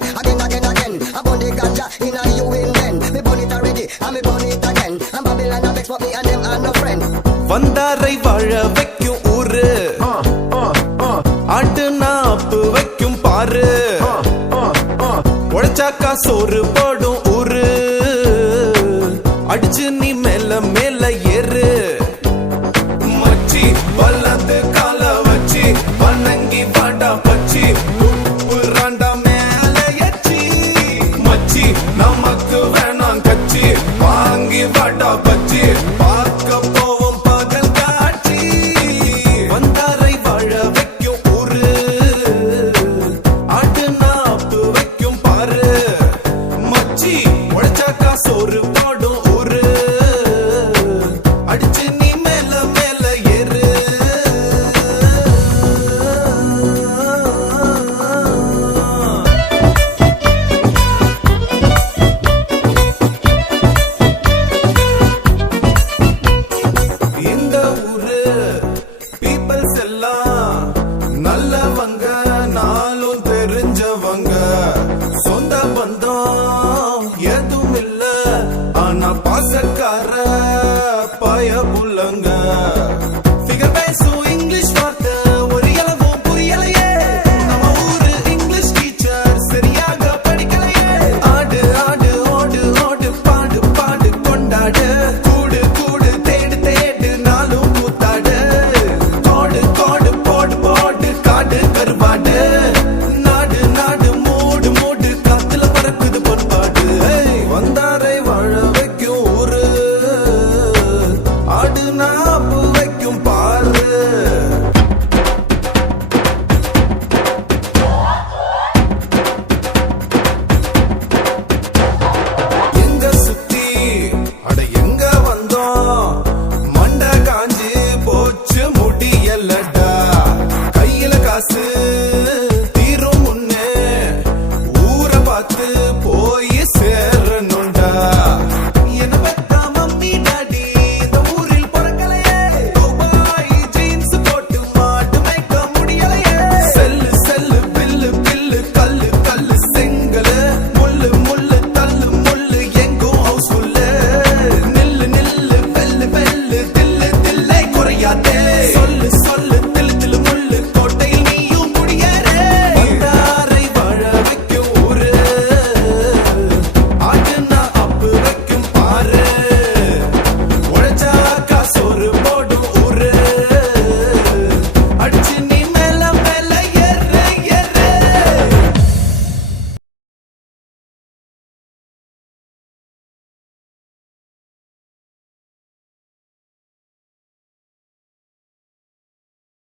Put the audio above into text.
again, again, again, again. I burn the ganja in a you in then. Me burn it already, and me burn it again. And Babylon a vex for me and them are no friend. வந்தாரை வாழ வைக்கும் ஊரு ஆட்டு nap வைக்கும் பாரு உழைச்சாக்கா சோறு போடும் ஊரு அடிச்சு நீ மேல மேல ஏறு மச்சி வல்லது கால வச்சி வணங்கி வாடா பச்சி உப்பு ராண்டா மேல எச்சி மச்சி நம்ம